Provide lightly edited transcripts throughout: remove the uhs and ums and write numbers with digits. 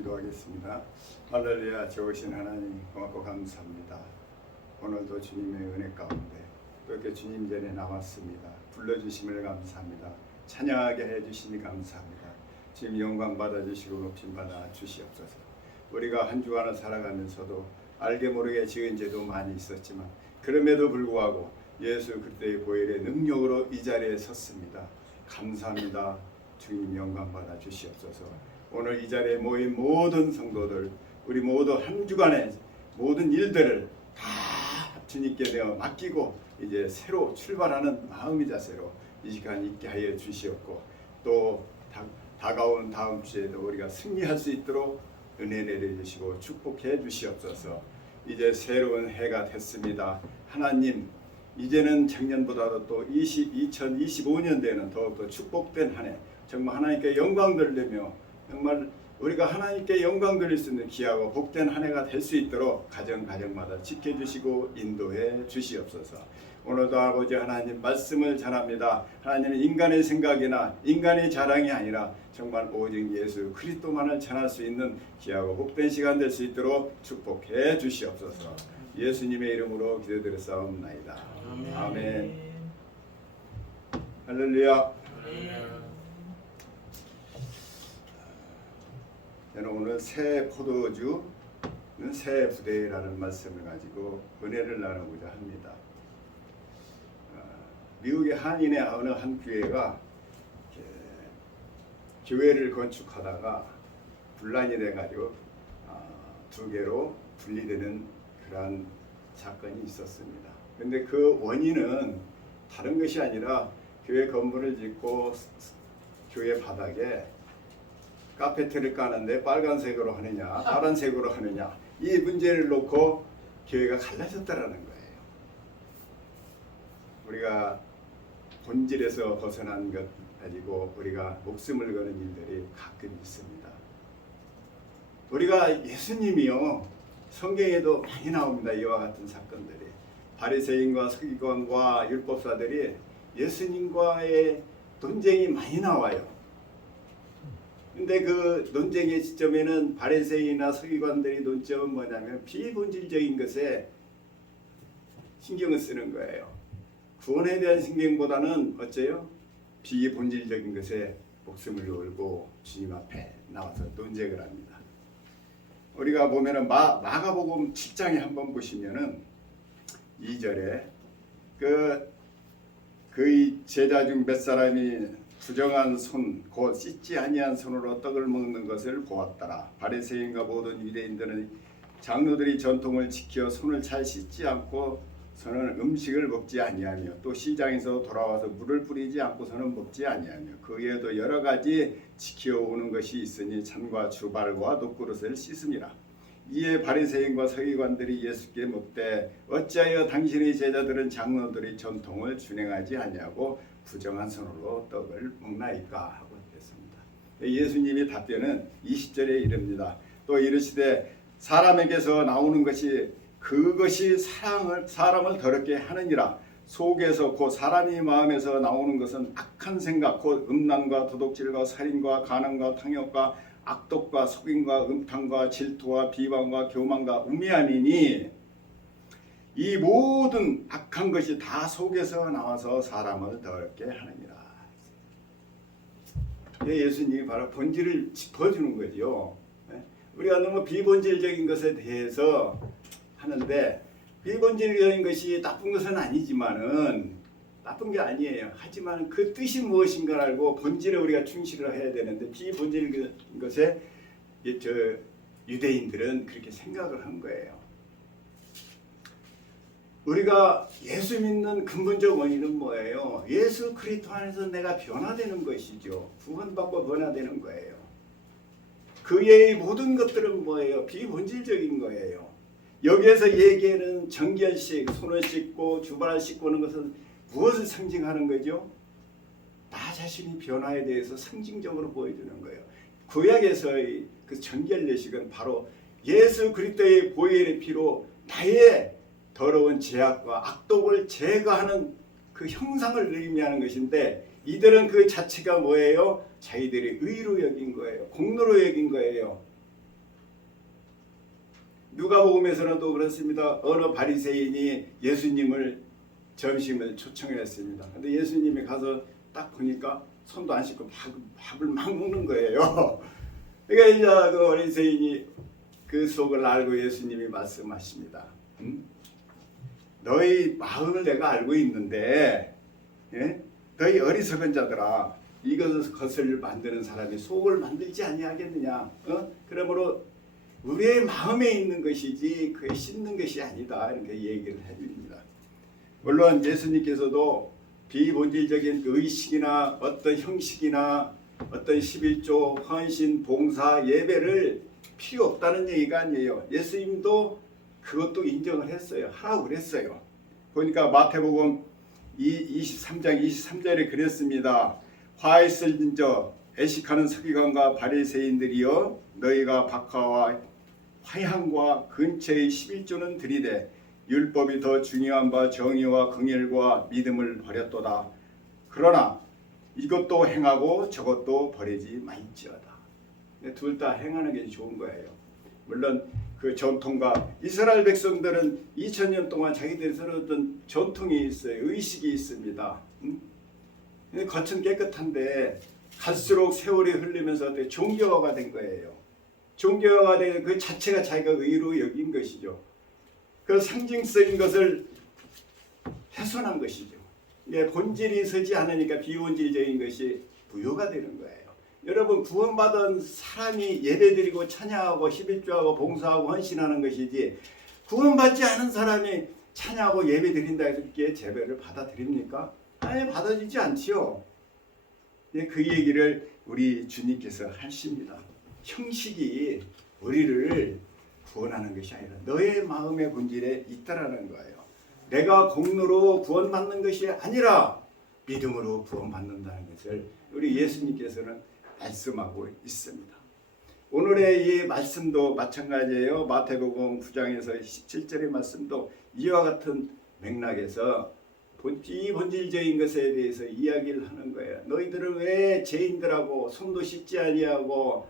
기도하겠습니다. 할렐루야. 좋으신 하나님 고맙고 감사합니다. 오늘도 주님의 은혜 가운데 또 이렇게 주님 전에 나왔습니다. 불러주심을 감사합니다. 찬양하게 해주시니 감사합니다. 주님 영광 받아주시고 높임 받아 주시옵소서. 우리가 한 주간을 살아가면서도 알게 모르게 지은 죄도 많이 있었지만 그럼에도 불구하고 예수 그리스도의 보혈의 능력으로 이 자리에 섰습니다. 감사합니다. 주님 영광 받아 주시옵소서. 오늘 이 자리에 모인 모든 성도들, 우리 모두 한 주간의 모든 일들을 다 주님께 내어 맡기고 이제 새로 출발하는 마음의 자세로 이 시간 있게 하여 주시옵고, 또 다가온 다음 주에도 우리가 승리할 수 있도록 은혜 내려주시고 축복해 주시옵소서. 이제 새로운 해가 됐습니다. 하나님, 이제는 작년보다도 또 2025년대는 더욱더 축복된 한 해, 정말 하나님께 영광 돌리며 정말 우리가 하나님께 영광 돌릴 수 있는 귀하고 복된 한 해가 될 수 있도록 가정마다 지켜주시고 인도해 주시옵소서. 오늘도 아버지 하나님 말씀을 전합니다. 하나님은 인간의 생각이나 인간의 자랑이 아니라 정말 오직 예수 그리스도만을 전할 수 있는 귀하고 복된 시간 될 수 있도록 축복해 주시옵소서. 예수님의 이름으로 기도드렸사옵나이다. 아멘. 할렐루야. 저는 오늘 새 포도주는 새 부대라는 말씀을 가지고 은혜를 나누고자 합니다. 미국의 한인의 어느 한 교회가 교회를 건축하다가 분란이 돼가지고 두 개로 분리되는 그러한 사건이 있었습니다. 그런데 그 원인은 다른 것이 아니라 교회 건물을 짓고 교회 바닥에 카페트를 까는데 빨간색으로 하느냐 파란색으로 하느냐, 이 문제를 놓고 교회가 갈라졌다라는 거예요. 우리가 본질에서 벗어난 것 가지고 우리가 목숨을 거는 일들이 가끔 있습니다. 우리가 예수님이요, 성경에도 많이 나옵니다. 이와 같은 사건들이 바리새인과 서기관과 율법사들이 예수님과의 논쟁이 많이 나와요. 근데 그 논쟁의 지점에는 바리새인이나 서기관들의 논점은 뭐냐면 비본질적인 것에 신경을 쓰는 거예요. 구원에 대한 신경보다는 어째요? 비본질적인 것에 목숨을 걸고 주님 앞에 나와서 논쟁을 합니다. 우리가 보면은 마가복음 7장에 한번 보시면은 2절에 그의 제자 중 몇 사람이 부정한 손, 곧 씻지 아니한 손으로 떡을 먹는 것을 보았더라. 바리새인과 모든 유대인들은 장로들이 전통을 지켜 손을 잘 씻지 않고서는 음식을 먹지 아니하며, 또 시장에서 돌아와서 물을 뿌리지 않고서는 먹지 아니하며, 그 외에도 여러 가지 지켜오는 것이 있으니 잔과 주발과 녹그릇을 씻음이라. 이에 바리새인과 서기관들이 예수께 묻되, 어찌하여 당신의 제자들은 장로들의 전통을 준행하지 아니하고 부정한 손으로 떡을 먹나이까 하고 했습니다. 예수님의 답변은 20절에 이릅니다. 또 이르시되, 사람에게서 나오는 것이 그것이 사람을 더럽게 하느니라. 속에서 곧 사람의 마음에서 나오는 것은 악한 생각, 곧 음란과 도둑질과 살인과 간음과 탕욕과 악독과 속임과 음탕과 질투와 비방과 교만과 우매함이니, 이 모든 악한 것이 다 속에서 나와서 사람을 더럽게 하느니라. 예수님이 바로 본질을 짚어주는 거죠. 우리가 너무 비본질적인 것에 대해서 하는데, 비본질적인 것이 나쁜 것은 아니지만은, 나쁜 게 아니에요. 하지만 그 뜻이 무엇인가 알고 본질에 우리가 충실을 해야 되는데, 비본질적인 것에 유대인들은 그렇게 생각을 한 거예요. 우리가 예수 믿는 근본적 원인은 뭐예요? 예수 그리스도 안에서 내가 변화되는 것이죠. 구원받고 변화되는 거예요. 그 외의 모든 것들은 뭐예요? 비본질적인 거예요. 여기에서 얘기하는 정결식, 손을 씻고 주발을 씻고 하는 것은 무엇을 상징하는 거죠? 나 자신의 변화에 대해서 상징적으로 보여주는 거예요. 구약에서의 그 정결례식은 바로 예수 그리스도의 보혈의 피로 나의 더러운 죄악과 악독을 제거하는 그 형상을 의미하는 것인데, 이들은 그 자체가 뭐예요? 자기들이 의로 여긴 거예요. 공로로 여긴 거예요. 누가복음에서는 또 그렇습니다. 어느 바리새인이 예수님을 점심을 초청했습니다. 근데 예수님이 가서 딱 보니까 손도 안 씻고 밥을 막 먹는 거예요. 그러니까 이제 그 바리새인이 그 속을 알고 예수님이 말씀하십니다. 너희 마음을 내가 알고 있는데, 예? 너희 어리석은 자들아, 이것을 만드는 사람이 속을 만들지 아니하겠느냐? 그러므로 우리의 마음에 있는 것이지 그에 씻는 것이 아니다. 이렇게 얘기를 해줍니다. 물론 예수님께서도 비본질적인 의식이나 어떤 형식이나 어떤 11조, 헌신, 봉사, 예배를 필요 없다는 얘기가 아니에요. 예수님도 그것도 인정을 했어요. 하라고 그랬어요. 보니까 마태복음 23장 23절에 그랬습니다. 화 있을진저 애식하는 서기관과 바리새인들이여, 너희가 박하와 화향과 근처의 11조는 들이되 율법이 더 중요한 바 정의와 긍휼과 믿음을 버렸도다. 그러나 이것도 행하고 저것도 버리지 말지어다. 둘 다 행하는 게 좋은 거예요. 물론 그 전통과 이스라엘 백성들은 2000년 동안 자기들이 살았던 전통이 있어요. 의식이 있습니다. 겉은 깨끗한데 갈수록 세월이 흘리면서 종교화가 된 거예요. 종교화가 된 그 자체가 자기가 의로 여긴 것이죠. 그 상징성인 것을 훼손한 것이죠. 본질이 서지 않으니까 비본질적인 것이 부여가 되는 거예요. 여러분, 구원받은 사람이 예배드리고 찬양하고 11조하고 봉사하고 헌신하는 것이지, 구원받지 않은 사람이 찬양하고 예배드린다 해서 그게 제배를 받아들입니까? 아니, 받아주지 않지요. 그 얘기를 우리 주님께서 하십니다. 형식이 우리를 구원하는 것이 아니라 너의 마음의 본질에 있다라는 거예요. 내가 공로로 구원받는 것이 아니라 믿음으로 구원받는다는 것을 우리 예수님께서는 말씀하고 있습니다. 오늘의 이 말씀도 마찬가지예요. 마태복음 9장에서 17절의 말씀도 이와 같은 맥락에서 본질적인 것에 대해서 이야기를 하는 거예요. 너희들은 왜 죄인들하고 손도 씻지 아니하고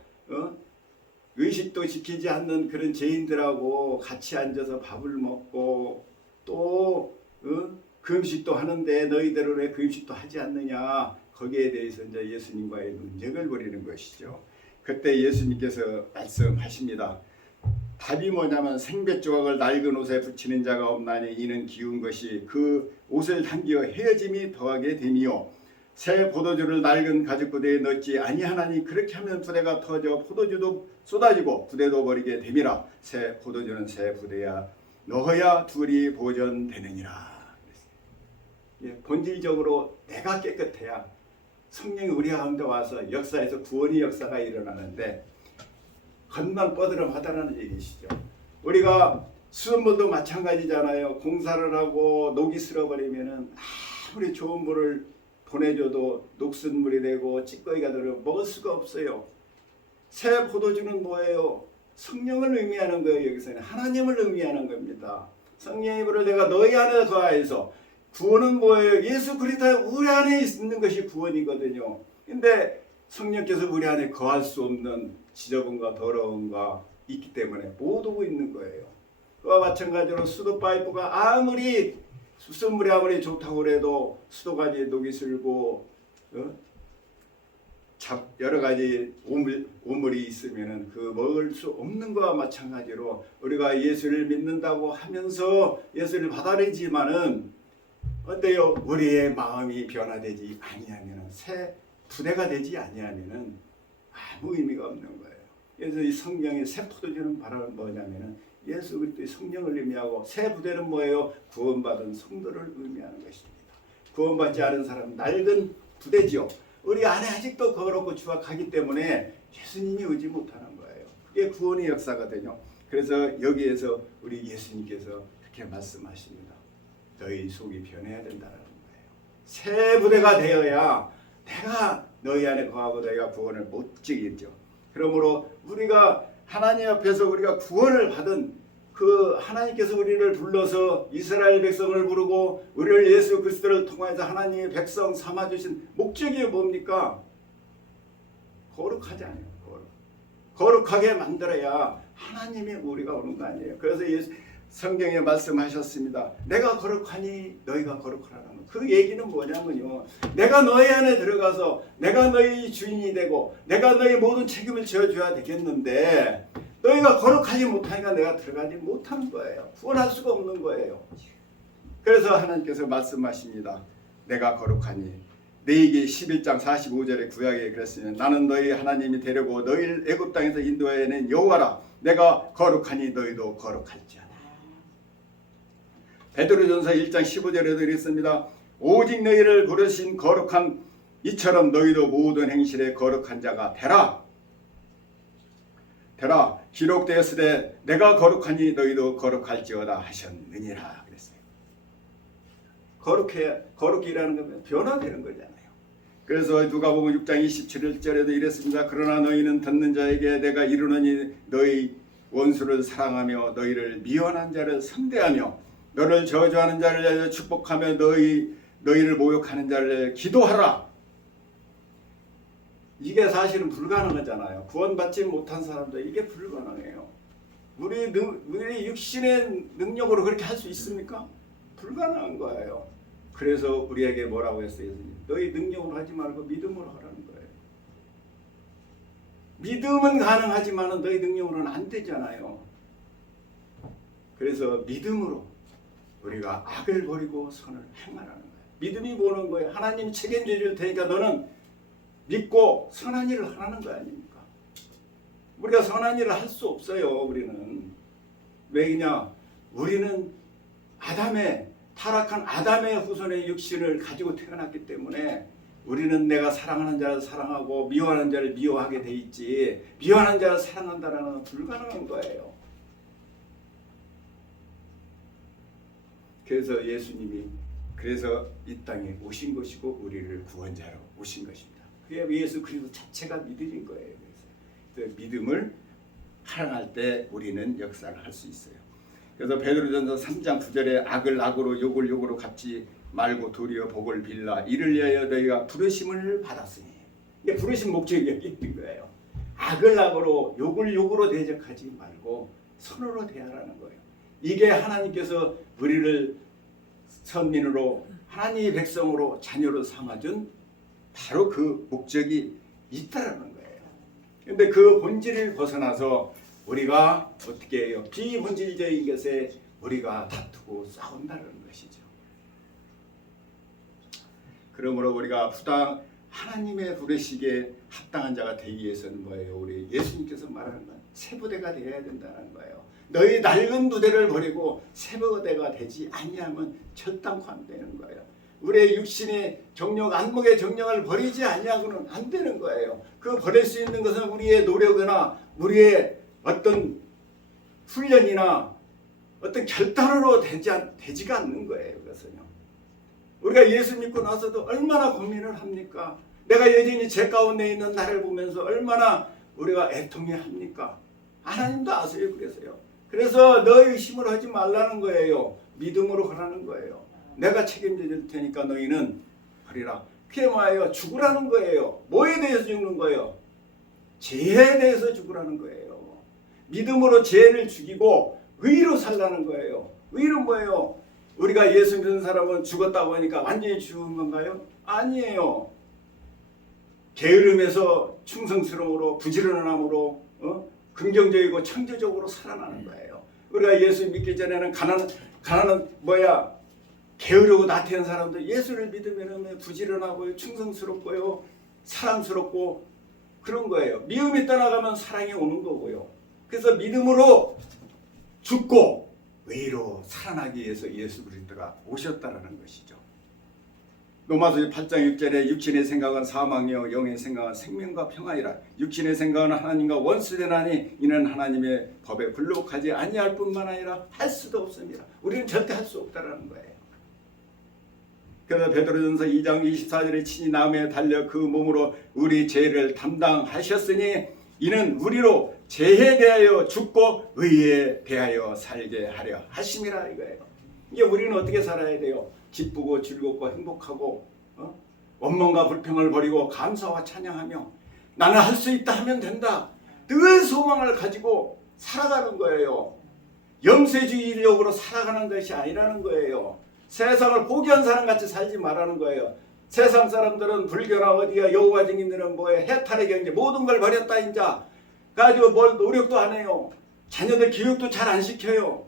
의식도 지키지 않는 그런 죄인들하고 같이 앉아서 밥을 먹고 또 금식도 하는데 너희들은 왜 금식도 하지 않느냐? 거기에 대해서 이제 예수님과의 논쟁을 벌이는 것이죠. 그때 예수님께서 말씀하십니다. 답이 뭐냐면 생배 조각을 낡은 옷에 붙이는 자가 없나니 이는 기운 것이 그 옷을 당기어 헤어짐이 더하게 됨이요, 새 포도주를 낡은 가죽 부대에 넣지 아니하나니 그렇게 하면 부대가 터져 포도주도 쏟아지고 부대도 버리게 됨이라. 새 포도주는 새 부대야 넣어야 둘이 보존되느니라. 본질적으로 내가 깨끗해야 성령이 우리 가운데 와서 역사에서 구원의 역사가 일어나는데 겉만 뻐드름하다라는 얘기시죠. 우리가 수돗물도 마찬가지잖아요. 공사를 하고 녹이 쓸어버리면은 아무리 좋은 물을 보내줘도 녹슨물이 되고 찌꺼기가 들어 먹을 수가 없어요. 새 포도주는 뭐예요? 성령을 의미하는 거예요. 여기서는 하나님을 의미하는 겁니다. 성령의 불을 내가 너희 안에 더하여서, 구원은 뭐예요? 예수 그리스도 우리 안에 있는 것이 구원이거든요. 근데 성령께서 우리 안에 거할 수 없는 지저분과 더러움과 있기 때문에 못 오고 있는 거예요. 그와 마찬가지로 수도 파이프가 아무리 수돗물이 아무리 좋다고 해도 수도까지 녹이 슬고 여러 가지 오물이 있으면은 그 먹을 수 없는 것과 마찬가지로 우리가 예수를 믿는다고 하면서 예수를 받아들이지만은 어때요? 우리의 마음이 변화되지 아니하면은, 새 부대가 되지 아니하면은 아무 의미가 없는 거예요. 그래서 이 성경의 새 포도주는 바로 뭐냐면은 예수 그리스도의 성령을 의미하고, 새 부대는 뭐예요? 구원받은 성도를 의미하는 것입니다. 구원받지 않은 사람은 낡은 부대지요. 우리 안에 아직도 거룩고 추악하기 때문에 예수님이 오지 못하는 거예요. 그게 구원의 역사거든요. 그래서 여기에서 우리 예수님께서 그렇게 말씀하십니다. 너희 속이 변해야 된다는 거예요. 새 부대가 되어야 내가 너희 안에 거하고 너희가 구원을 못 지겠죠. 그러므로 우리가 하나님 앞에서 우리가 구원을 받은 그 하나님께서 우리를 불러서 이스라엘 백성을 부르고 우리를 예수 그리스도를 통해서 하나님의 백성 삼아주신 목적이 뭡니까? 거룩하지 않아요. 거룩하게 만들어야 하나님의 우리가 오는 거 아니에요. 그래서 성경에 말씀하셨습니다. 내가 거룩하니 너희가 거룩하라는 그 얘기는 뭐냐면요, 내가 너희 안에 들어가서 내가 너희 주인이 되고 내가 너희 모든 책임을 져줘야 되겠는데 너희가 거룩하지 못하니까 내가 들어가지 못하는 거예요. 구원할 수가 없는 거예요. 그래서 하나님께서 말씀하십니다. 내가 거룩하니 너희에게 11장 45절에 구약에 그랬으면 나는 너희 하나님이 되려고 너희를 애굽 땅에서 인도해낸 여호와라. 내가 거룩하니 너희도 거룩할지어다. 베드로전서 1장 15절에도 이랬습니다. 오직 너희를 부르신 거룩한 이처럼 너희도 모든 행실에 거룩한 자가 되라. 기록되었으되 내가 거룩하니 너희도 거룩할지어다 하셨느니라 그랬어요. 거룩이라는 건 변화되는 거잖아요. 그래서 누가복음 6장 27절에도 이랬습니다. 그러나 너희는 듣는 자에게 내가 이르노니 너희 원수를 사랑하며 너희를 미워하는 자를 선대하며 너를 저주하는 자를 축복하며 너희를 모욕하는 자를 기도하라. 이게 사실은 불가능하잖아요. 구원받지 못한 사람들 이게 불가능해요. 우리 육신의 능력으로 그렇게 할 수 있습니까? 불가능한 거예요. 그래서 우리에게 뭐라고 했어요? 너희 능력으로 하지 말고 믿음으로 하라는 거예요. 믿음은 가능하지만 너희 능력으로는 안 되잖아요. 그래서 믿음으로 우리가 악을 버리고 선을 행하라는 거예요. 믿음이 뭐는 거예요? 하나님이 책임져 줄 테니까 너는 믿고 선한 일을 하라는 거 아닙니까? 우리가 선한 일을 할 수 없어요. 우리는 왜냐? 우리는 타락한 아담의 후손의 육신을 가지고 태어났기 때문에 우리는 내가 사랑하는 자를 사랑하고 미워하는 자를 미워하게 돼 있지, 미워하는 자를 사랑한다는 건 불가능한 거예요. 그래서 예수님이 이 땅에 오신 것이고 우리를 구원자로 오신 것입니다. 그게 예수 그리스도 자체가 믿음인 거예요. 그래서 믿음을 사랑할 때 우리는 역사를 할 수 있어요. 그래서 베드로전서 3장 9절에 악을 악으로 욕을 욕으로 갚지 말고 도리어 복을 빌라 이를 위하여 너희가 부르심을 받았으니, 이게 부르심 목적이 여기 있는 거예요. 악을 악으로 욕을 욕으로 대적하지 말고 선으로 대하라는 거예요. 이게 하나님께서 우리를 선민으로 하나님의 백성으로 자녀로 삼아준 바로 그 목적이 있다라는 거예요. 그런데 그 본질을 벗어나서 우리가 어떻게 해요? 비본질적인 것에 우리가 다투고 싸운다는 것이죠. 그러므로 우리가 하나님의 부르시기에 합당한 자가 되기 위해서는 뭐예요? 우리 예수님께서 말하는 건 새 부대가 되어야 된다는 거예요. 너희 낡은 부대를 버리고 새 부대가 되지 아니하면 절단코 안 되는 거예요. 우리의 육신의 정력, 안목의 정력을 버리지 아니하고는 안 되는 거예요. 그 버릴 수 있는 것은 우리의 노력이나 우리의 어떤 훈련이나 어떤 결단으로 되지가 않는 거예요. 그것은요. 우리가 예수 믿고 나서도 얼마나 고민을 합니까? 내가 여전히 죄 가운데 있는 나를 보면서 얼마나 우리가 애통해 합니까? 하나님도 아세요. 그래서 너희 의심을 하지 말라는 거예요. 믿음으로 하라는 거예요. 내가 책임져 줄 테니까 너희는 하리라. 그게 뭐예요? 죽으라는 거예요. 뭐에 대해서 죽는 거예요? 죄에 대해서 죽으라는 거예요. 믿음으로 죄를 죽이고 의로 살라는 거예요. 의는 뭐예요? 우리가 예수 믿는 사람은 죽었다고 하니까 완전히 죽은 건가요? 아니에요. 게으름에서 충성스러움으로 부지런함으로 긍정적이고 창조적으로 살아나는 거예요. 우리가 예수 믿기 전에는 가난은 게으르고 나태한 사람들 예수를 믿으면 부지런하고 충성스럽고요, 사랑스럽고 그런 거예요. 미움이 떠나가면 사랑이 오는 거고요. 그래서 믿음으로 죽고 의로 살아나기 위해서 예수 그리스도가 오셨다라는 것이죠. 로마서 8장 6절에 육신의 생각은 사망이요 영의 생각은 생명과 평안이라. 육신의 생각은 하나님과 원수되나니 이는 하나님의 법에 불복하지 아니할 뿐만 아니라 할 수도 없습니다. 우리는 절대 할 수 없다라는 거예요. 그래서 베드로전서 2장 24절에 친히 나무에 달려 그 몸으로 우리 죄를 담당하셨으니 이는 우리로 죄에 대하여 죽고 의에 대하여 살게 하려 하심이라 이거예요. 이게 우리는 어떻게 살아야 돼요? 기쁘고 즐겁고 행복하고 원망과 불평을 버리고 감사와 찬양하며 나는 할 수 있다 하면 된다. 늘 소망을 가지고 살아가는 거예요. 영세주의적으로 살아가는 것이 아니라는 거예요. 세상을 포기한 사람같이 살지 말라는 거예요. 세상 사람들은 불교나 어디야 여호와 증인들은 뭐에 해탈의 경제 모든 걸 버렸다 인자 가지고 뭘 노력도 안 해요. 자녀들 교육도 잘 안 시켜요.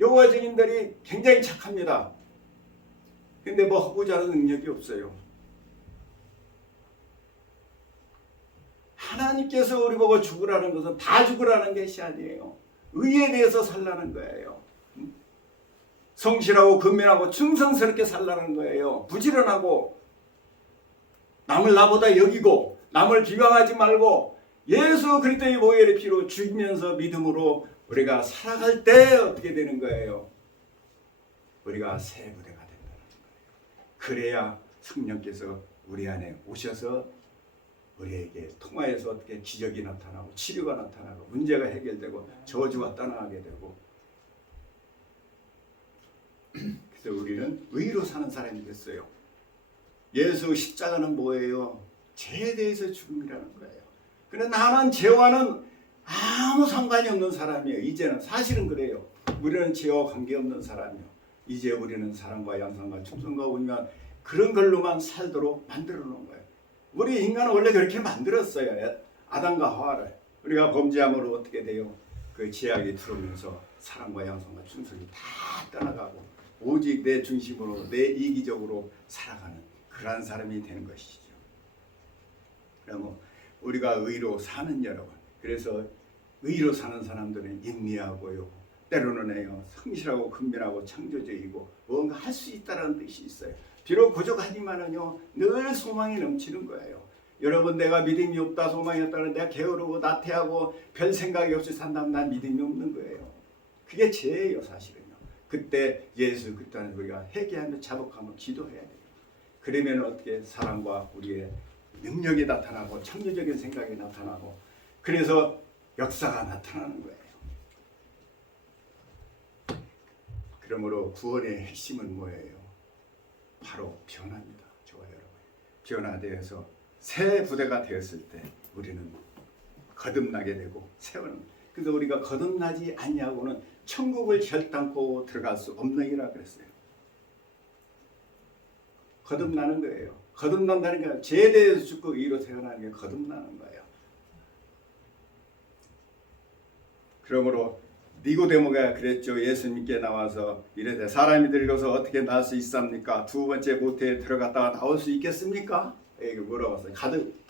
여호와 증인들이 굉장히 착합니다. 근데 뭐 하고자 하는 능력이 없어요. 하나님께서 우리 보고 죽으라는 것은 다 죽으라는 것이 아니에요. 의에 대해서 살라는 거예요. 성실하고 근면하고 충성스럽게 살라는 거예요. 부지런하고 남을 나보다 여기고 남을 비방하지 말고 예수 그리스도의 보혈의 피로 죽이면서 믿음으로 우리가 살아갈 때 어떻게 되는 거예요? 우리가 새 부대가 된다는 거예요. 그래야 성령께서 우리 안에 오셔서 우리에게 통하여서 어떻게 기적이 나타나고 치료가 나타나고 문제가 해결되고 저주가 떠나게 되고 그래서 우리는 의로 사는 사람이 됐어요. 예수 십자가는 뭐예요? 죄에 대해서 죽음이라는 거예요. 그런데 나는 죄와는 아무 상관이 없는 사람이에요. 이제는 사실은 그래요. 우리는 죄와 관계없는 사람이에요. 이제 우리는 사랑과 양상과 충성과 온유한 그런 걸로만 살도록 만들어 놓은 거예요. 우리 인간은 원래 그렇게 만들었어요. 아담과 하와를. 우리가 범죄함으로 어떻게 돼요? 그 죄악이 들어오면서 사랑과 양상과 충성이 다 떠나가고 오직 내 중심으로 내 이기적으로 살아가는 그러한 사람이 되는 것이죠. 그러면 우리가 의로 사는 여러분, 그래서 의로 사는 사람들은 인내하고요, 때로는 성실하고 근면하고 창조적이고 뭔가 할 수 있다는 뜻이 있어요. 비록 부족하지만은요 늘 소망이 넘치는 거예요. 여러분, 내가 믿음이 없다, 소망이 없다는 내가 게으르고 나태하고 별 생각이 없이 산다면 난 믿음이 없는 거예요. 그게 죄예요, 사실은요. 그때 예수 그리스도는 우리가 회개하며 자복하며 기도해야 돼요. 그러면 어떻게 사랑과 우리의 능력이 나타나고 창조적인 생각이 나타나고 그래서 역사가 나타나는 거예요. 그러므로 구원의 핵심은 뭐예요? 바로 변화입니다. 저와 여러분. 변화되어서 새 부대가 되었을 때 우리는 거듭나게 되고 세우는. 그래서 우리가 거듭나지 아니하고는 천국을 결단코 들어갈 수 없느니라 그랬어요. 거듭나는 거예요. 거듭난다는 게 죄에 대해서 죽고 의로 태어나는 게 거듭나는 거예요. 그러므로 니고데모가 그랬죠. 예수님께 나와서 이르되 사람이 들려서 어떻게 나올 수 있습니까? 두 번째 모태에 들어갔다가 나올 수 있겠습니까? 이렇게 물어봤어요.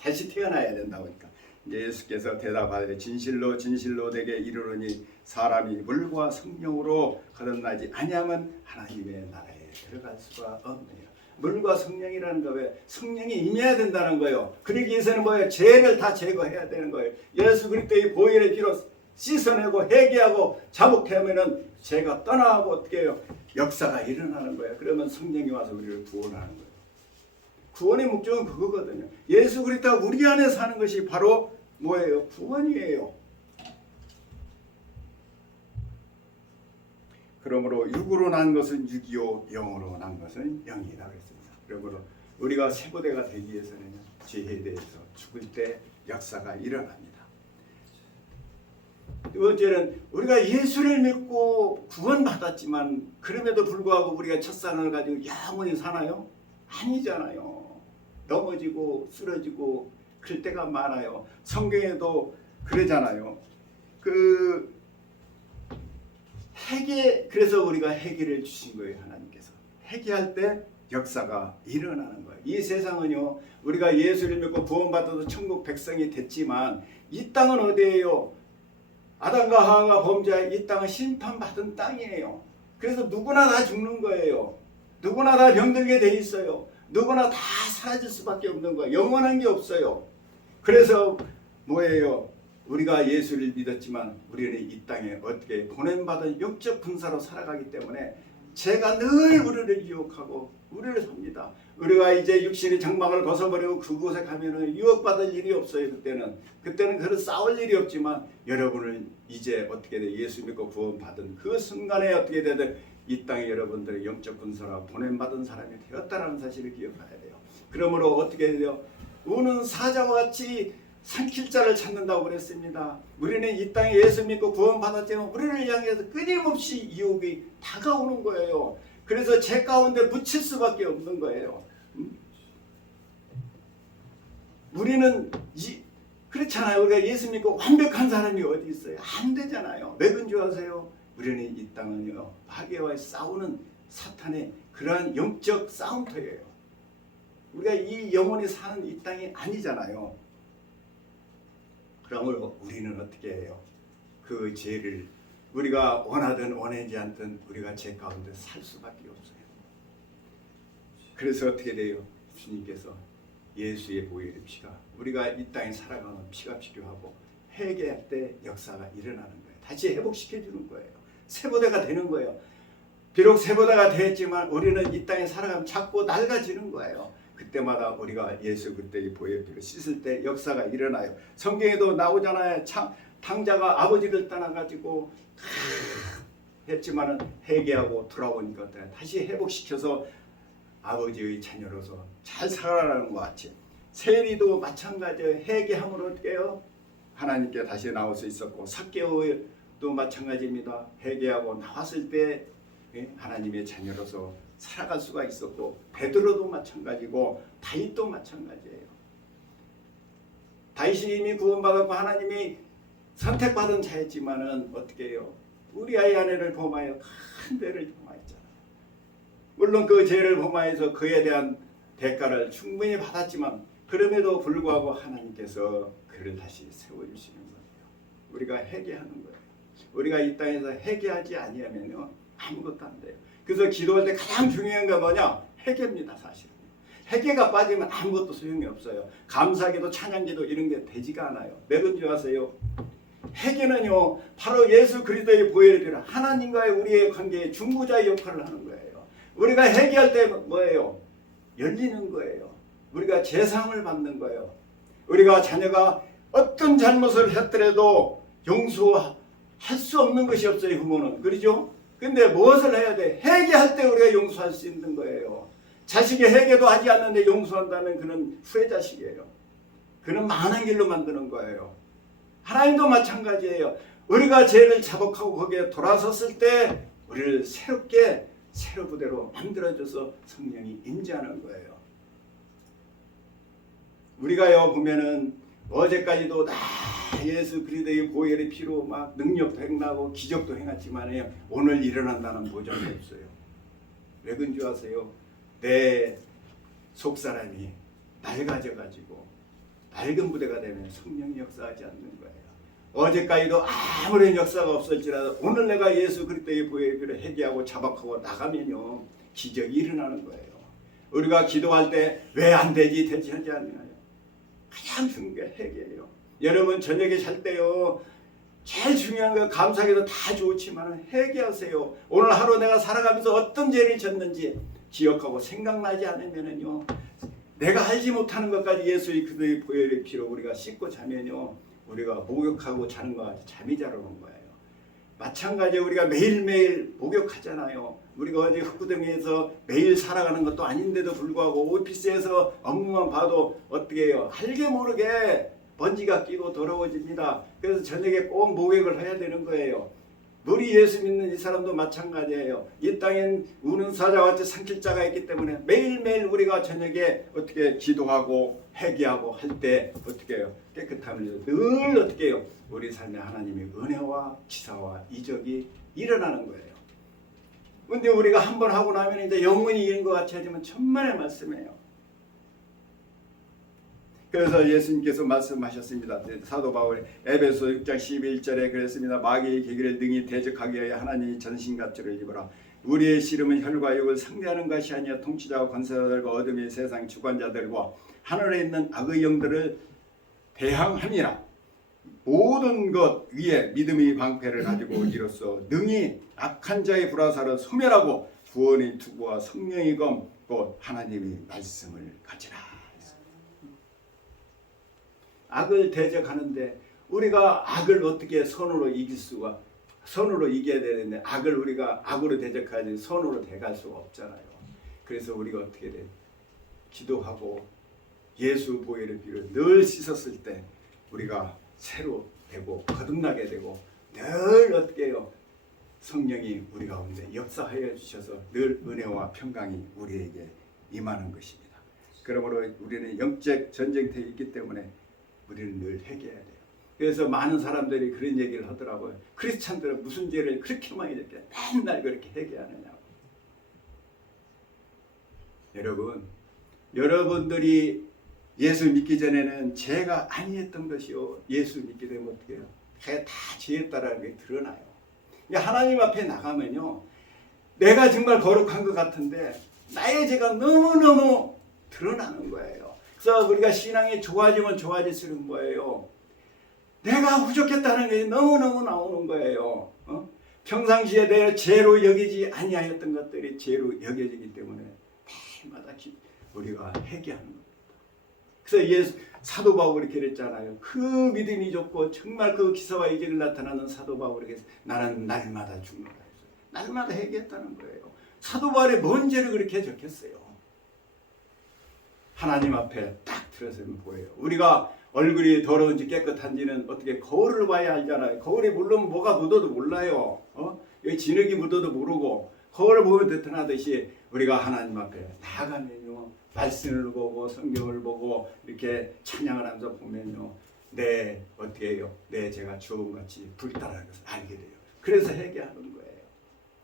다시 태어나야 된다고 하니까 예수께서 대답하되 진실로 진실로 내게 이르노니 사람이 물과 성령으로 거듭나지 아니하면 하나님의 나라에 들어갈 수가 없네요. 물과 성령이라는 거 왜? 성령이 임해야 된다는 거예요. 그러기 위해서는 뭐예요? 죄를 다 제거해야 되는 거예요. 예수 그리스도의 보혈의 피로 씻어내고 회개하고 자복하면은 죄가 떠나고 어떻게 해요? 역사가 일어나는 거예요. 그러면 성령이 와서 우리를 구원하는 거예요. 구원의 목적은 그거거든요. 예수 그리스도가 우리 안에 사는 것이 바로 뭐예요? 구원이에요. 그러므로 육으로 난 것은 육이요 영으로 난 것은 영이다 그랬습니다. 그러므로 우리가 세부대가 되기 위해서는 죄에 대해서 죽을 때 역사가 일어납니다. 두 번째는 우리가 예수를 믿고 구원받았지만 그럼에도 불구하고 우리가 첫사랑을 가지고 영원히 사나요? 아니잖아요. 넘어지고 쓰러지고 그럴 때가 많아요. 성경에도 그러잖아요. 그래서 우리가 회개를 주신 거예요. 하나님께서 회개할 때 역사가 일어나는 거예요. 이 세상은요, 우리가 예수를 믿고 구원받아서 천국 백성이 됐지만 이 땅은 어디예요? 아담과 하와가 범죄한 이 땅은 심판받은 땅이에요. 그래서 누구나 다 죽는 거예요. 누구나 다 병들게 돼 있어요. 누구나 다 사라질 수밖에 없는 거예요. 영원한 게 없어요. 그래서 뭐예요? 우리가 예수를 믿었지만 우리는 이 땅에 어떻게 보냄받은 영적 분사로 살아가기 때문에 죄가 늘 우리를 유혹하고 우리를 삽니다. 우리가 이제 육신의 장막을 벗어버리고 그곳에 가면은 유혹받을 일이 없어요. 그때는 그런 싸울 일이 없지만 여러분은 이제 어떻게 돼? 예수 믿고 구원받은 그 순간에 어떻게 되든 이 땅에 여러분들의 영적 군사라 보냄받은 사람이 되었다는 사실을 기억해야 돼요. 그러므로 어떻게 돼요? 우는 사자와 같이 삼킬 자를 찾는다고 그랬습니다. 우리는 이 땅에 예수 믿고 구원받았지만 우리를 향해서 끊임없이 유혹이 다가오는 거예요. 그래서 죄 가운데 묻힐 수밖에 없는 거예요. 우리는 그렇잖아요. 우리가 예수 믿고 완벽한 사람이 어디 있어요? 안 되잖아요. 왜 그런 줄 아세요? 우리는 이 땅은요, 마귀와 싸우는 사탄의 그러한 영적 싸움터예요. 우리가 이 영혼이 사는 이 땅이 아니잖아요. 그러므로 우리는 어떻게 해요? 그 죄를 우리가 원하든 원하지 않든 우리가 죄 가운데 살 수밖에 없어요. 그래서 어떻게 돼요? 주님께서 예수의 보혈의 피가 우리가 이 땅에 살아가는 피가 필요하고 회개할 때 역사가 일어나는 거예요. 다시 회복시켜 주는 거예요. 세보대가 되는 거예요. 비록 세보대가 되었지만 우리는 이 땅에 살아가면 자꾸 낡아지는 거예요. 그때마다 우리가 예수 그때의 보혈의 피를 씻을 때 역사가 일어나요. 성경에도 나오잖아요. 탕자가 아버지를 떠나가지고 했지만은 회개하고 돌아오니까 다시 회복시켜서 아버지의 자녀로서 잘 살아가는 것 같이 세리도 마찬가지예요. 회개함으로 어떻게 해요? 하나님께 다시 나올 수 있었고 삭개오도 마찬가지입니다. 회개하고 나왔을 때 하나님의 자녀로서 살아갈 수가 있었고 베드로도 마찬가지고 다윗도 마찬가지예요. 다윗이 이미 구원받았고 하나님이 선택받은 자였지만은 어떻게 해요? 우리아의 아내를 범하여 큰 죄를 범하였잖아요. 물론 그 죄를 범하여서 그에 대한 대가를 충분히 받았지만 그럼에도 불구하고 하나님께서 그를 다시 세워주시는 거예요. 우리가 회개하는 거예요. 우리가 이 땅에서 회개하지 아니하면요 아무것도 안 돼요. 그래서 기도할 때 가장 중요한 게 뭐냐? 회개입니다. 사실은. 회개가 빠지면 아무것도 소용이 없어요. 감사기도 찬양기도 이런 게 되지가 않아요. 왜 그런지 아세요? 회개는요 바로 예수 그리스도의 보혈의 피로 하나님과의 우리의 관계의 중보자의 역할을 하는 거예요. 우리가 회개할 때 뭐예요? 열리는 거예요. 우리가 제사함을 받는 거예요. 우리가 자녀가 어떤 잘못을 했더라도 용서할 수 없는 것이 없어요. 부모는. 그렇죠? 근데 무엇을 해야 돼? 회개할 때 우리가 용서할 수 있는 거예요. 자식이 회개도 하지 않는데 용서한다면 그는 후회자식이에요. 그는 망하는 길로 만드는 거예요. 하나님도 마찬가지예요. 우리가 죄를 자복하고 거기에 돌아섰을 때 우리를 새롭게 새로 부대로 만들어줘서 성령이 임재하는 거예요. 우리가요 보면은 어제까지도 다 예수 그리스도의 보혈의 피로 막 능력도 행하고 기적도 행했지만요 오늘 일어난다는 보장이 없어요. 왜 그런 줄 아세요? 내 속사람이 낡아져가지고 낡은 부대가 되면 성령이 역사하지 않는 거예요. 어제까지도 아무런 역사가 없을지라도 오늘 내가 예수 그리스도의 보혈의 피로 회개하고 자박하고 나가면요 기적이 일어나는 거예요. 우리가 기도할 때 왜 안 되지 되지 하지 않나요? 가장 중요한 게 회개예요. 여러분 저녁에 잘 때요 제일 중요한 거 감사하게도 다 좋지만 회개하세요. 오늘 하루 내가 살아가면서 어떤 죄를 졌는지 기억하고 생각나지 않으면은요 내가 알지 못하는 것까지 예수의 그의 보혈의 피로 우리가 씻고 자면요 우리가 목욕하고 자는 것 같이 잠이 잘 오는 거예요. 마찬가지로 우리가 매일매일 목욕하잖아요. 우리가 어디 흙구덩이에서 매일 살아가는 것도 아닌데도 불구하고 오피스에서 업무만 봐도 어떻게 해요? 알게 모르게 먼지가 끼고 더러워집니다. 그래서 저녁에 꼭 목욕을 해야 되는 거예요. 우리 예수 믿는 이 사람도 마찬가지예요. 이 땅엔 우는 사자와 같이 삼킬 자가 있기 때문에 매일매일 우리가 저녁에 어떻게 기도하고 회개하고 할 때 어떻게 해요? 깨끗함을 늘 어떻게 해요? 우리 삶에 하나님의 은혜와 기사와 이적이 일어나는 거예요. 근데 우리가 한번 하고 나면 이제 영원히 이런 것 같이 하지만 천만의 말씀이에요. 그래서 예수님께서 말씀하셨습니다. 사도 바울이 에베소 6장 11절에 그랬습니다. 마귀의 계기를 능히 대적하게 하여 하나님이 전신갑주를 입으라. 우리의 씨름은 혈과 육을 상대하는 것이 아니라 통치자와 권세자들과 어둠의 세상 주관자들과 하늘에 있는 악의 영들을 대항함이라. 모든 것 위에 믿음의 방패를 가지고 이로써 능히 악한 자의 불화살을 소멸하고 구원의 투구와 성령의 검 곧 하나님의 말씀을 가지라. 악을 대적하는데 우리가 악을 어떻게 선으로 이겨야 되는데 악을 우리가 악으로 대적하지 선으로 대갈 수가 없잖아요. 그래서 우리가 어떻게 돼? 기도하고 예수 보혈의 피로 늘 씻었을 때 우리가 새로 되고 거듭나게 되고 늘 어떻게 해요? 성령이 우리 가운데 역사하여 주셔서 늘 은혜와 평강이 우리에게 임하는 것입니다. 그러므로 우리는 영적 전쟁터에 있기 때문에 우리는 늘 회개해야 돼요. 그래서 많은 사람들이 그런 얘기를 하더라고요. 크리스찬들은 무슨 죄를 그렇게 많이 이렇게 맨날 그렇게 회개하느냐고. 여러분들이 예수 믿기 전에는 죄가 아니었던 것이요. 예수 믿게 되면 어떻게 해요? 다 죄였다라는 게 드러나요. 하나님 앞에 나가면요. 내가 정말 거룩한 것 같은데 나의 죄가 너무너무 드러나는 거예요. 그래서 우리가 신앙이 좋아지면 좋아질수록 뭐예요? 내가 부족했다는 게 너무너무 나오는 거예요. 평상시에 내 죄로 여기지 아니하였던 것들이 죄로 여겨지기 때문에 때마다 우리가 회개하는 겁니다. 그래서 사도 바울이 이렇게 그랬잖아요. 그 믿음이 좋고 정말 그 기사와 이적을 나타나는 사도 바울에게 나는 날마다 죽는다. 날마다 회개했다는 거예요. 사도 바울의 뭔 죄를 그렇게 적혔어요. 하나님 앞에 딱 들어서면 보여요. 우리가 얼굴이 더러운지 깨끗한지는 어떻게 거울을 봐야 알잖아요. 거울이 물론 뭐가 묻어도 몰라요. 여기 진흙이 묻어도 모르고 거울을 보면 드러나듯이 우리가 하나님 앞에 나가면요. 말씀을 보고 성경을 보고 이렇게 찬양을 하면서 보면요. 어떻게 해요? 제가 주홍같이 불타라는 것을 알게 돼요. 그래서 회개하는 거예요.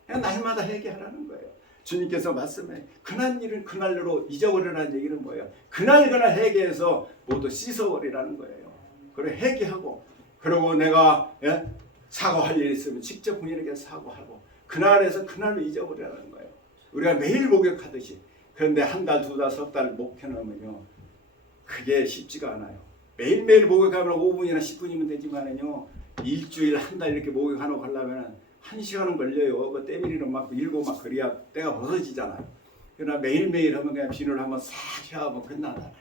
그냥 날마다 회개하라는 거예요. 주님께서 말씀해 그날 일은 그날로 잊어버리라는 얘기는 뭐예요? 그날 회개해서 모두 씻어버리라는 거예요. 그리고 회개하고 그리고 내가 사과할 일이 있으면 직접 본인에게 사과하고 그날에서 그날로 잊어버리라는 거예요. 우리가 매일 목욕하듯이. 그런데 한 달, 두 달, 석 달 목표놓으면요. 그게 쉽지가 않아요. 매일매일 목욕하면 5분이나 10분이면 되지만은요. 일주일, 한 달 이렇게 목욕하고 하려면 1시간은 걸려요. 그 때밀이는 막 밀고 막 그래야 때가 벗어지잖아요. 그러나 매일매일 하면 그냥 비누를 한번 싹 샤하면 끝나잖아요.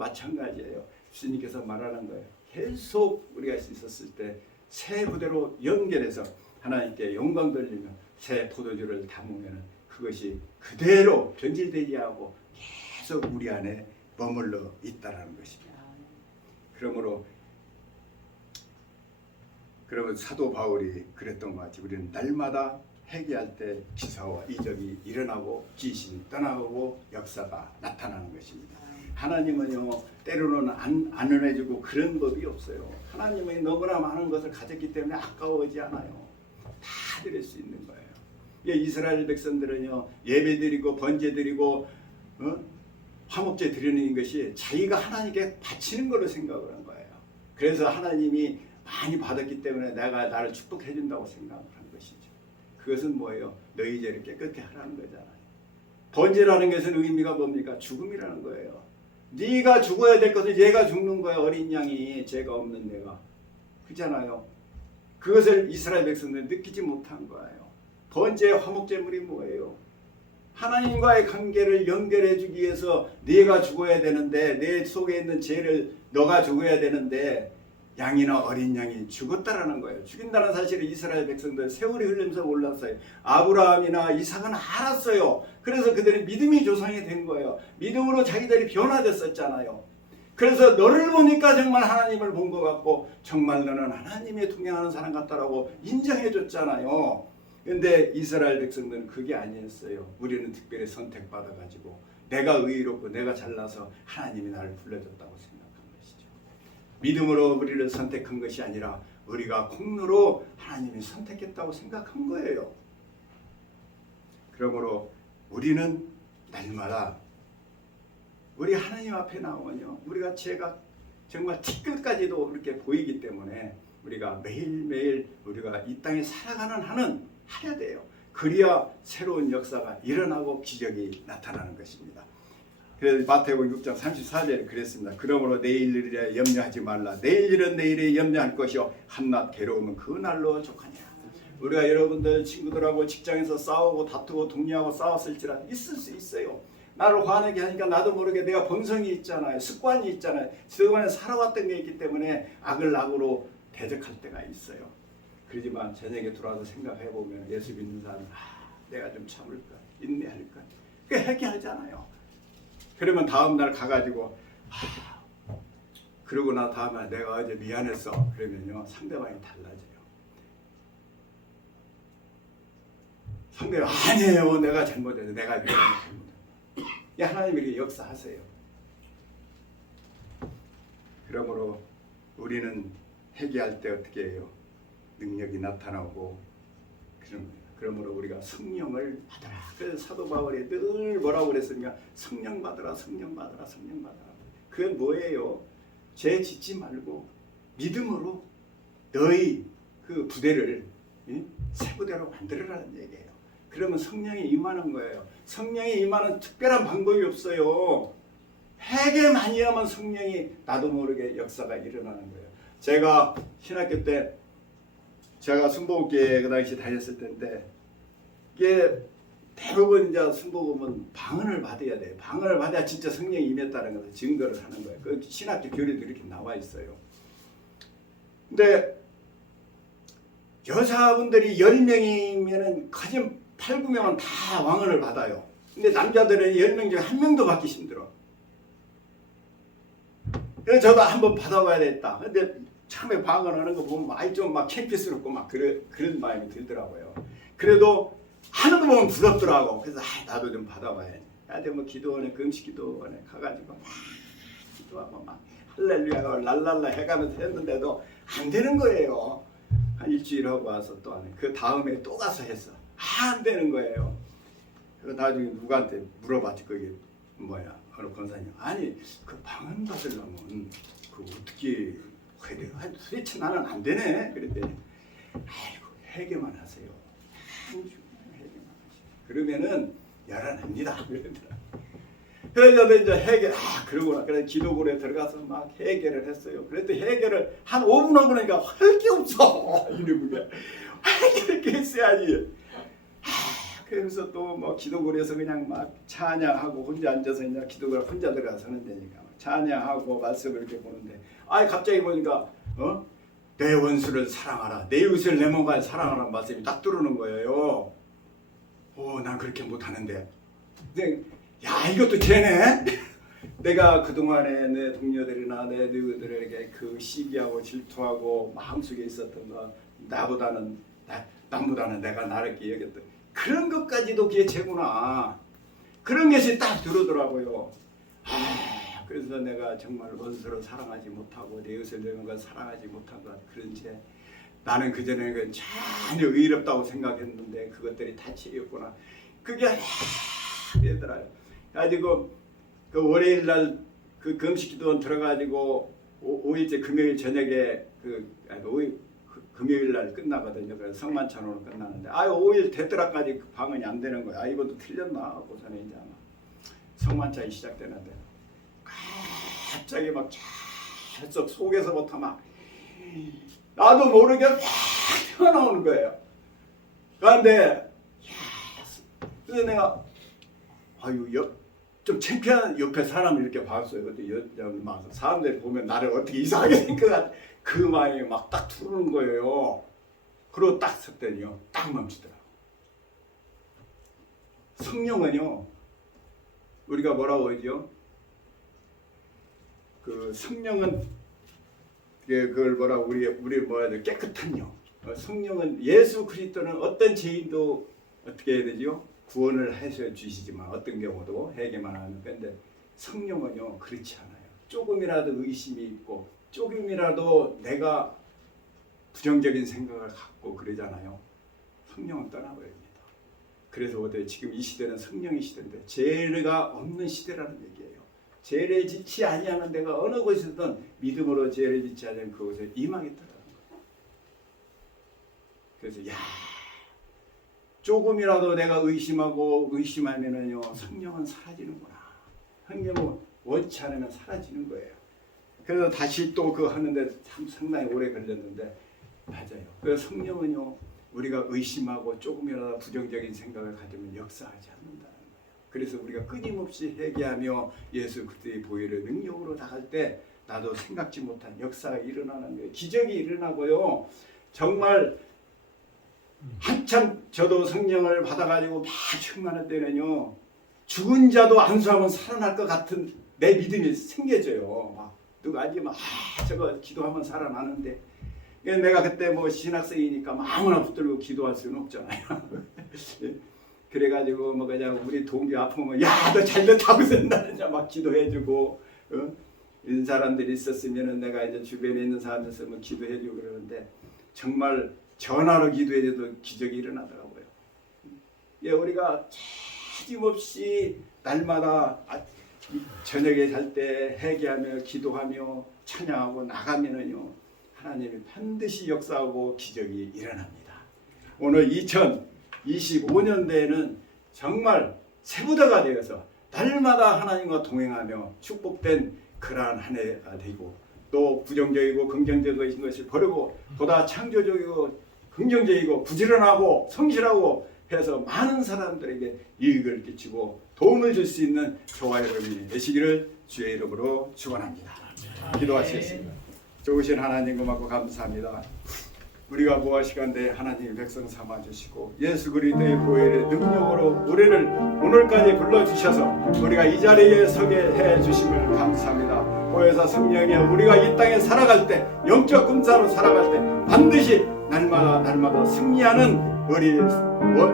마찬가지예요. 주님께서 말하는 거예요. 계속 우리가 있었을 때 새 부대로 연결해서 하나님께 영광 돌리며 새 포도주를 담으면 그것이 그대로 변질되지 않고 계속 우리 안에 머물러 있다라는 것입니다. 그러면 사도 바울이 그랬던 것 같이 우리는 날마다 회개할 때 기사와 이적이 일어나고 귀신이 떠나고 역사가 나타나는 것입니다. 하나님은요 때로는 안 은혜주고 그런 법이 없어요. 하나님은 너무나 많은 것을 가졌기 때문에 아까워하지 않아요. 다 드릴 수 있는 거예요. 이스라엘 백성들은요 예배드리고 번제드리고 화목제 드리는 것이 자기가 하나님께 바치는 걸로 생각을 한 거예요. 그래서 하나님이 많이 받았기 때문에 나를 축복해 준다고 생각을 한 것이죠. 그것은 뭐예요? 너희 죄를 깨끗게 하라는 거잖아요. 번제라는 것은 의미가 뭡니까? 죽음이라는 거예요. 네가 죽어야 될 것을 얘가 죽는 거야. 어린 양이 죄가 없는 내가. 그렇잖아요. 그것을 이스라엘 백성들은 느끼지 못한 거예요. 번제 화목제물이 뭐예요? 하나님과의 관계를 연결해 주기 위해서 네가 죽어야 되는데 내 속에 있는 죄를 너가 죽어야 되는데 양이나 어린 양이 죽었다라는 거예요. 죽인다는 사실을 이스라엘 백성들 세월이 흘리면서 몰랐어요. 아브라함이나 이삭은 알았어요. 그래서 그들이 믿음이 조상이 된 거예요. 믿음으로 자기들이 변화됐었잖아요. 그래서 너를 보니까 정말 하나님을 본 것 같고 정말 너는 하나님의 동행하는 사람 같다라고 인정해 줬잖아요. 근데 이스라엘 백성들은 그게 아니었어요. 우리는 특별히 선택받아가지고 내가 의롭고 내가 잘나서 하나님이 나를 불러줬다고 생각한 것이죠. 믿음으로 우리를 선택한 것이 아니라 우리가 공로로 하나님이 선택했다고 생각한 거예요. 그러므로 우리는 날마다 우리 하나님 앞에 나오면요. 우리가 죄가 정말 티끌까지도 이렇게 보이기 때문에 우리가 매일매일 우리가 이 땅에 살아가는 한은 해야 돼요. 그래야 새로운 역사가 일어나고 기적이 나타나는 것입니다. 그래서 마태복음 6장 34절에 그랬습니다. 그러므로 내일 일에 염려하지 말라. 내일 일은 내일에 염려할 것이요 한낱 괴로움은 그 날로 족하냐. 우리가 여러분들 친구들하고 직장에서 싸우고 다투고 동료하고 싸웠을지라도 있을 수 있어요. 나를 화내게 하니까 나도 모르게 내가 본성이 있잖아요. 습관이 있잖아요. 그동안에 살아왔던 게 있기 때문에 악을 악으로 대적할 때가 있어요. 그렇지만 저녁에 돌아서 생각해보면 예수 믿는 사람은 내가 좀 참을까 인내할까 그게 회개하잖아요. 그러면 다음날 가가지고 그러고 나 다음에 내가 어제 미안했어. 그러면요 상대방이 달라져요. 상대가 아니에요. 내가 잘못해서 내가 미안해요. 하나님이 이렇게 역사하세요. 그러므로 우리는 회개할 때 어떻게 해요? 능력이 나타나고 그런 거예요. 그러므로 우리가 성령을 받아라. 그래서 사도 바울이 늘 뭐라고 그랬습니까? 성령 받아라, 성령 받아라, 성령 받아라. 그건 뭐예요? 죄 짓지 말고 믿음으로 너희 그 부대를 새 부대로 만들어라는 얘기예요. 그러면 성령이 임하는 거예요. 성령이 임하는 특별한 방법이 없어요. 회개만이 하면 성령이 나도 모르게 역사가 일어나는 거예요. 제가 신학교 때 제가 순복음교회 그 당시 다녔을 때인데 이게 대부분 이제 순복음은 방언을 받아야 돼요. 방언을 받아야 진짜 성령이 임했다는 것을 증거를 하는 거예요. 그 신학교 교리도 이렇게 나와 있어요. 근데 여자분들이 10명이면은 거진 8, 9명은 다 방언을 받아요. 근데 남자들은 10명 중에 1명도 받기 힘들어. 그래서 저도 한번 받아봐야 되겠다. 근데 처음에 방언하는 거 보면 아이 좀 막 창피스럽고 막 그런 마음이 들더라고요. 그래도 하는 거 보면 부럽더라고. 그래서 나도 좀 받아봐야지. 근데 뭐 기도원에 금식 기도원에 가가지고 막 기도하고 막 할렐루야 랄랄라 해가면서 했는데도 안 되는 거예요. 한 일주일 하고 와서 또 안 해. 그 다음에 또 가서 했어. 안 되는 거예요. 그래서 나중에 누구한테 물어봤지. 그게 뭐야? 어느 권사님. 아니 그 방언 받으려면 그 어떻게 해야 돼요? 도대체 나는 안 되네. 그랬더니 아이고 회개만 하세요. 회개만 하세요. 그러면은 열어냅니다. 그러더라. 그래서 이제 회개 그러구나. 그래서 기도굴에 들어가서 막 회개를 했어요. 그랬더니 회개를 한 5분 하고 나니까 할 게 없어. 이러는 거야. 회개를 했어야지. 그래서 또 뭐 기도굴에서 그냥 막 찬양하고 혼자 앉아서 그냥 기도굴에 혼자 들어가서 하는 데니까 찬양하고 말씀을 이렇게 보는데 갑자기 보니까 내 원수를 사랑하라, 내 이웃을 내 몸과 사랑하라는 말씀이 딱 들어오는 거예요. 난 그렇게 못하는데. 근데 이것도 죄네. 내가 그동안에 내 동료들이나 내 누구들에게 그 시기하고 질투하고 마음속에 있었던 거 남보다는 내가 나를 여겼던 그런 것까지도 그게 죄구나. 그런 것이 딱 들어오더라고요. 그래서 내가 정말 원수를 사랑하지 못하고 내 이웃을 내 몸과 사랑하지 못한 것 그런 죄. 나는 그전에는 전혀 의롭다고 생각했는데 그것들이 다 죄였구나. 그게 되더라고요. 가지고 그 월요일 날 그 금식기도원 들어가지고 5일째 금요일 저녁에 금요일 날 끝나거든요. 그래서 성만찬으로 끝나는데 5일 되더라까지 그 방언이 안 되는 거야. 이것도 틀렸나 하고 저는 이제 아마 성만찬이 시작되는데 갑자기 막 계속 속에서부터 막 나도 모르게 막 튀어나오는 거예요. 그런데 그래서 내가 좀 창피한 옆에 사람을 이렇게 봤어요. 그때 사람들이 보면 나를 어떻게 이상하게 생각하지. 그 마음이 막 딱 들어오는 거예요. 그리고 딱 섰더니요. 딱 멈추더라고요. 성령은요. 우리가 뭐라고 하죠? 그 성령은 그걸 뭐라고 우리 뭐라 해야 돼? 깨끗한 영. 성령은 예수 그리스도는 어떤 죄인도 어떻게 해야 되죠? 구원을 해서 주시지만 어떤 경우도 회개만 하는 건데 성령은요 그렇지 않아요. 조금이라도 의심이 있고 조금이라도 내가 부정적인 생각을 갖고 그러잖아요. 성령은 떠나버립니다. 그래서 어때 지금 이 시대는 성령의 시대인데 죄가 없는 시대라는 얘기예요. 죄를 짓지 아니하는 데가 어느 곳이든 믿음으로 죄를 짓지 않으면 그곳에 임하겠다라는 거예요. 그래서 조금이라도 내가 의심하면은요 성령은 사라지는구나. 성령은 원치 않으면 사라지는 거예요. 그래서 다시 또 그거 하는데 참 상당히 오래 걸렸는데 맞아요. 그래서 성령은요 우리가 의심하고 조금이라도 부정적인 생각을 가지면 역사하지 않는다는 거예요. 그래서 우리가 끊임없이 회개하며 예수 그리스도의 보혈의 능력으로 나갈 때 나도 생각지 못한 역사가 일어나는 거예요. 기적이 일어나고요. 정말 한참 저도 성령을 받아가지고 막 충만할 때는요 죽은 자도 안수하면 살아날 것 같은 내 믿음이 생겨져요. 막 누가 아니면 저거 기도하면 살아나는데 내가 그때 뭐 신학생이니까 아무나 붙들고 기도할 수는 없잖아요. 그래가지고 뭐 그냥 우리 동기 아프면 야 너 잘못하고 산다느냐 막 기도해주고 이런 사람들이 있었으면은 내가 이제 주변에 있는 사람들 있으면 기도해주고 그러는데 정말 전화로 기도해줘도 기적이 일어나더라고요. 예, 우리가 틀림없이 날마다 저녁에 잘 때 회개하며 기도하며 찬양하고 나가면은요 하나님이 반드시 역사하고 기적이 일어납니다. 오늘 2025년대에는 정말 새부대가 되어서 날마다 하나님과 동행하며 축복된 그러한 한 해가 되고 또 부정적이고 긍정적인 것을 버리고 보다 창조적이고 긍정적이고 부지런하고 성실하고 해서 많은 사람들에게 이익을 끼치고 도움을 줄 수 있는 저와 여러분이 되시기를 주의 이름으로 축원합니다. 기도하시겠습니다. 좋으신 하나님 고맙고 감사합니다. 우리가 무엇이간데 하나님 백성 삼아주시고 예수 그리스도의 보혈의 능력으로 우리를 오늘까지 불러주셔서 우리가 이 자리에 서게 해주심을 감사합니다. 보혜사 성령이 우리가 이 땅에 살아갈 때 영적 군사로 살아갈 때 반드시 날마다 승리하는 우리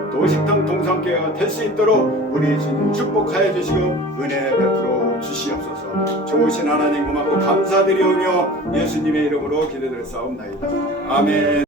도식당 동성교회가 될 수 있도록 우리 주님 축복하여 주시고 은혜 베풀어 주시옵소서. 좋으신 하나님 고맙고 감사드리오며 예수님의 이름으로 기도드렸사옵나이다. 아멘.